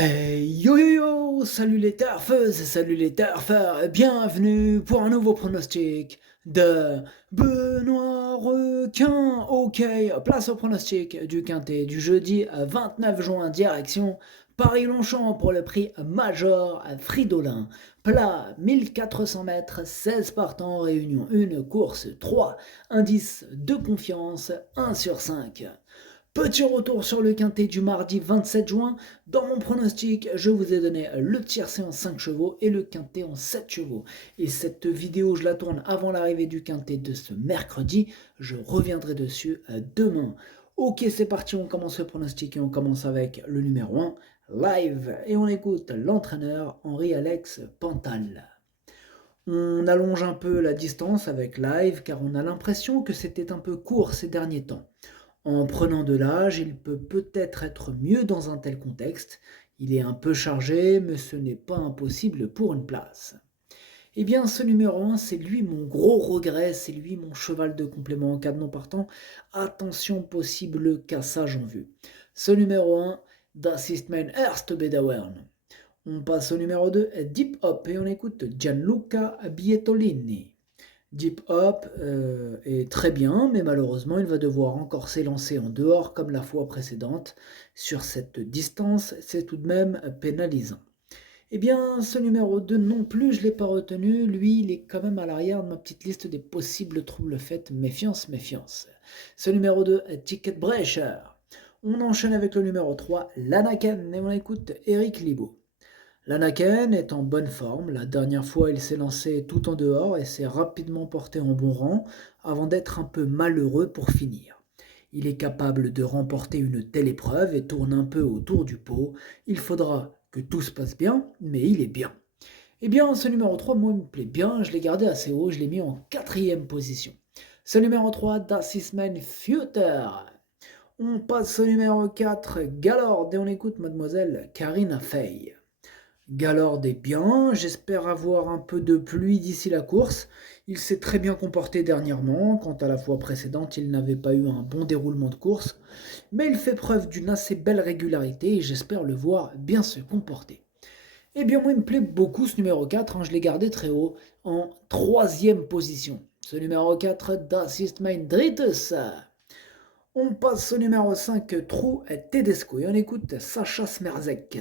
Yo yo yo, salut les turfeuses, salut les turfeurs, bienvenue pour un nouveau pronostic de Benoît Requin. Ok, place au pronostic du Quintet du jeudi 29 juin, direction Paris-Longchamp pour le prix Major à Fridolin. Plat 1400 mètres, 16 partants, réunion 1, course 3, indice de confiance 1 sur 5. Petit retour sur le quintet du mardi 27 juin. Dans mon pronostic, je vous ai donné le tiercé en 5 chevaux et le quintet en 7 chevaux. Et cette vidéo, je la tourne avant l'arrivée du quintet de ce mercredi. Je reviendrai dessus demain. Ok, c'est parti, on commence le pronostic et on commence avec le numéro 1, live. Et on écoute l'entraîneur Henri-Alex Pantal. On allonge un peu la distance avec live car on a l'impression que c'était un peu court ces derniers temps. En prenant de l'âge, il peut peut-être être mieux dans un tel contexte. Il est un peu chargé, mais ce n'est pas impossible pour une place. Eh bien, ce numéro 1, c'est lui mon gros regret, c'est lui mon cheval de complément en cas de non partant. Attention, possible cassage en vue. Ce numéro 1, Das ist mein erster Bedauern. On passe au numéro 2, Deep Hop, et on écoute Gianluca Bietolini. Deep Hop est très bien, mais malheureusement, il va devoir encore s'élancer en dehors comme la fois précédente. Sur cette distance, c'est tout de même pénalisant. Eh bien, ce numéro 2 non plus, je ne l'ai pas retenu. Lui, il est quand même à l'arrière de ma petite liste des possibles troubles faits. Méfiance, méfiance. Ce numéro 2, Ticket Brecher. On enchaîne avec le numéro 3, Lanaken, et on écoute Eric Libaud. Lanaken est en bonne forme. La dernière fois, il s'est lancé tout en dehors et s'est rapidement porté en bon rang avant d'être un peu malheureux pour finir. Il est capable de remporter une telle épreuve et tourne un peu autour du pot. Il faudra que tout se passe bien, mais il est bien. Eh bien, ce numéro 3, moi, il me plaît bien. Je l'ai gardé assez haut. Je l'ai mis en 4e position. Ce numéro 3, Das ist mein Future. On passe au numéro 4, Galord, et on écoute mademoiselle Karina Fey. Galord est bien, j'espère avoir un peu de pluie d'ici la course. Il s'est très bien comporté dernièrement, quant à la fois précédente, il n'avait pas eu un bon déroulement de course, mais il fait preuve d'une assez belle régularité et j'espère le voir bien se comporter. Eh bien moi il me plaît beaucoup ce numéro 4, je l'ai gardé très haut, en 3e position. Ce numéro 4, Das ist mein drittes. On passe au numéro 5, Trou Tedesco, et on écoute Sacha Smerzek.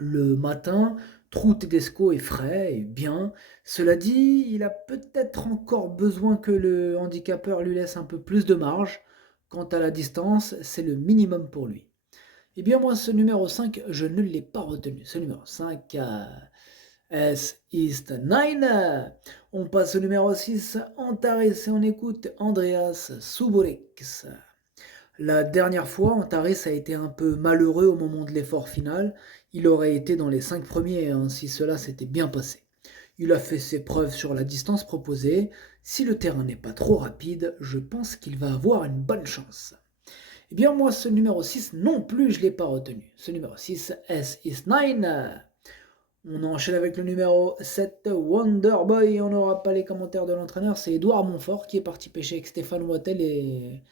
Le matin, Trou Tedesco est frais et bien. Cela dit, il a peut-être encore besoin que le handicapeur lui laisse un peu plus de marge. Quant à la distance, c'est le minimum pour lui. Eh bien moi, ce numéro 5, je ne l'ai pas retenu. Ce numéro 5, S ist Nine. On passe au numéro 6, Antares, et on écoute Andreas Suborex. La dernière fois, Antares a été un peu malheureux au moment de l'effort final. Il aurait été dans les 5 premiers si cela s'était bien passé. Il a fait ses preuves sur la distance proposée. Si le terrain n'est pas trop rapide, je pense qu'il va avoir une bonne chance. Eh bien moi, ce numéro 6 non plus, je ne l'ai pas retenu. Ce numéro 6, S is 9. On enchaîne avec le numéro 7, Wonderboy. On n'aura pas les commentaires de l'entraîneur. C'est Édouard Montfort qui est parti pêcher avec Stéphane Wattel et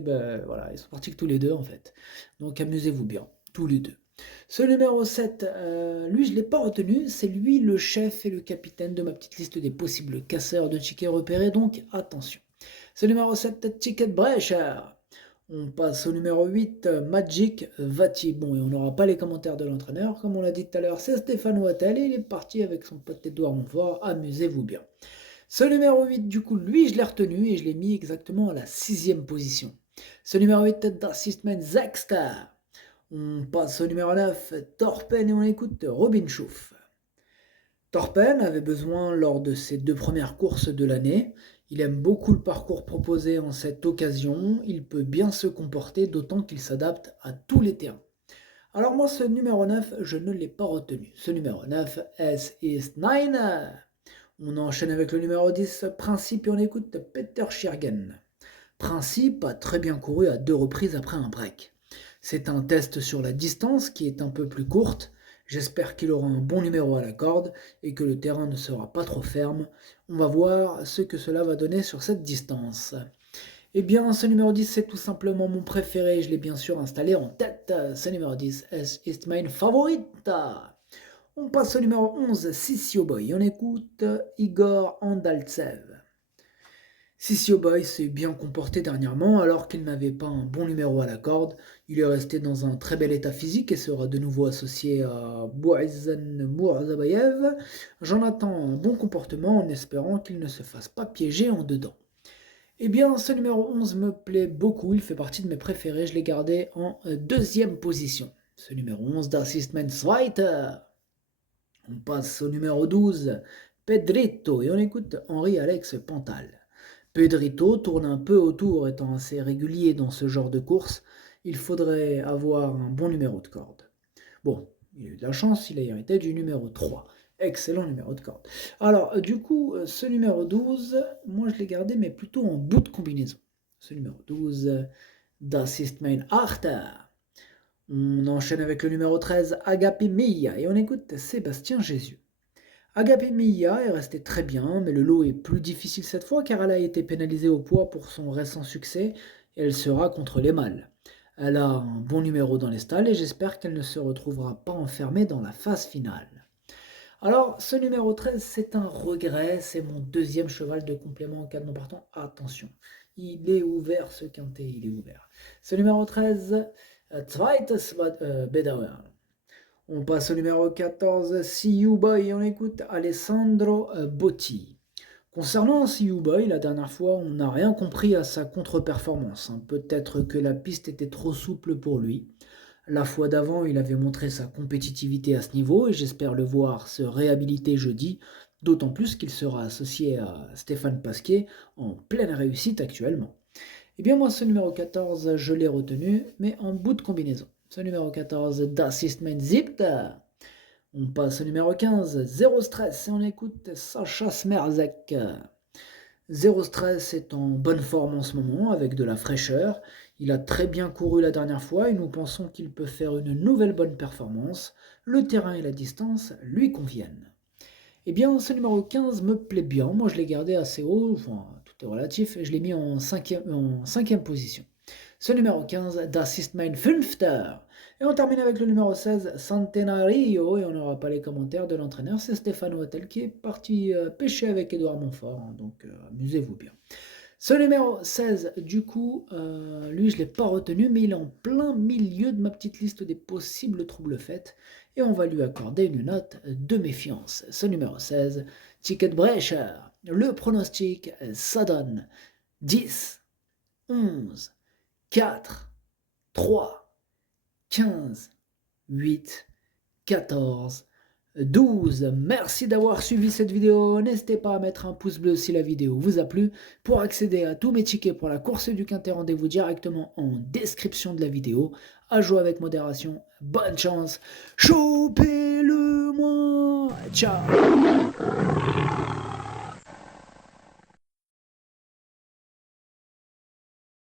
ben, voilà, ils sont partis que tous les deux en fait. Donc amusez-vous bien, tous les deux. Ce numéro 7, lui je ne l'ai pas retenu, c'est lui le chef et le capitaine de ma petite liste des possibles casseurs de tickets repérés, donc attention. Ce numéro 7, Ticket Brecher. On passe au numéro 8, Magic Vati. Bon, et on n'aura pas les commentaires de l'entraîneur, comme on l'a dit tout à l'heure, c'est Stéphane Wattel, et il est parti avec son pote Édouard Montfort, amusez-vous bien. Ce numéro 8, du coup, lui, je l'ai retenu et je l'ai mis exactement à la 6e position. Ce numéro 8, d'Assistment Zexter. On passe au numéro 9, Torpen, et on écoute Robin Schoof. Torpen avait besoin lors de ses 2 premières courses de l'année. Il aime beaucoup le parcours proposé en cette occasion. Il peut bien se comporter, d'autant qu'il s'adapte à tous les terrains. Alors moi, ce numéro 9, je ne l'ai pas retenu. Ce numéro 9, S is 9. On enchaîne avec le numéro 10, Principe, et on écoute Peter Schiergen. Principe a très bien couru à 2 reprises après un break. C'est un test sur la distance qui est un peu plus courte. J'espère qu'il aura un bon numéro à la corde et que le terrain ne sera pas trop ferme. On va voir ce que cela va donner sur cette distance. Eh bien, ce numéro 10, c'est tout simplement mon préféré. Je l'ai bien sûr installé en tête. Ce numéro 10, es ist mein favorite. On passe au numéro 11, Sissio Boy. On écoute Igor Andaltsev. Sissio Boy s'est bien comporté dernièrement alors qu'il n'avait pas un bon numéro à la corde. Il est resté dans un très bel état physique et sera de nouveau associé à Boizen Mourzabayev. J'en attends un bon comportement en espérant qu'il ne se fasse pas piéger en dedans. Eh bien, ce numéro 11 me plaît beaucoup, il fait partie de mes préférés, je l'ai gardé en deuxième position. Ce numéro 11 d'Assistment Zweiter. On passe au numéro 12, Pedrito, et on écoute Henri-Alex Pantal. Pedrito tourne un peu autour, étant assez régulier dans ce genre de course. Il faudrait avoir un bon numéro de corde. Bon, il a eu de la chance, il a hérité du numéro 3. Excellent numéro de corde. Alors, du coup, ce numéro 12, moi je l'ai gardé, mais plutôt en bout de combinaison. Ce numéro 12, Das ist mein Achter. On enchaîne avec le numéro 13, Agape Mia, et on écoute Sébastien Jésus. Agape Mia est restée très bien, mais le lot est plus difficile cette fois car elle a été pénalisée au poids pour son récent succès et elle sera contre les mâles. Elle a un bon numéro dans les stalles et j'espère qu'elle ne se retrouvera pas enfermée dans la phase finale. Alors, ce numéro 13, c'est un regret, c'est mon deuxième cheval de complément en cas de non partant. Attention, il est ouvert ce quintet, il est ouvert. Ce numéro 13, Zweites Bedauer. On passe au numéro 14, See You Boy, et on écoute Alessandro Botti. Concernant See You Boy, la dernière fois, on n'a rien compris à sa contre-performance. Peut-être que la piste était trop souple pour lui. La fois d'avant, il avait montré sa compétitivité à ce niveau et j'espère le voir se réhabiliter jeudi, d'autant plus qu'il sera associé à Stéphane Pasquier en pleine réussite actuellement. Eh bien moi, ce numéro 14, je l'ai retenu, mais en bout de combinaison. Ce numéro 14, Das ist mein Siebter. On passe au numéro 15, Zéro Stress, et on écoute Sacha Smerzek. Zéro Stress est en bonne forme en ce moment, avec de la fraîcheur. Il a très bien couru la dernière fois et nous pensons qu'il peut faire une nouvelle bonne performance. Le terrain et la distance lui conviennent. Eh bien, ce numéro 15 me plaît bien. Moi, je l'ai gardé assez haut, enfin, tout est relatif, et je l'ai mis en cinquième position. Ce numéro 15, Das ist mein Fünfter. Et on termine avec le numéro 16, Centenario, et on n'aura pas les commentaires de l'entraîneur, c'est Stéphane Wattel qui est parti pêcher avec Édouard Montfort, donc amusez-vous bien. Ce numéro 16, du coup, lui je ne l'ai pas retenu, mais il est en plein milieu de ma petite liste des possibles troubles faits, et on va lui accorder une note de méfiance. Ce numéro 16, Ticketbrecher, le pronostic, ça donne 10, 11, 4, 3, 15, 8, 14, 12. Merci d'avoir suivi cette vidéo. N'hésitez pas à mettre un pouce bleu si la vidéo vous a plu. Pour accéder à tous mes tickets pour la course du quintet, rendez-vous directement en description de la vidéo. À jouer avec modération. Bonne chance. Chopez-le moi. Ciao.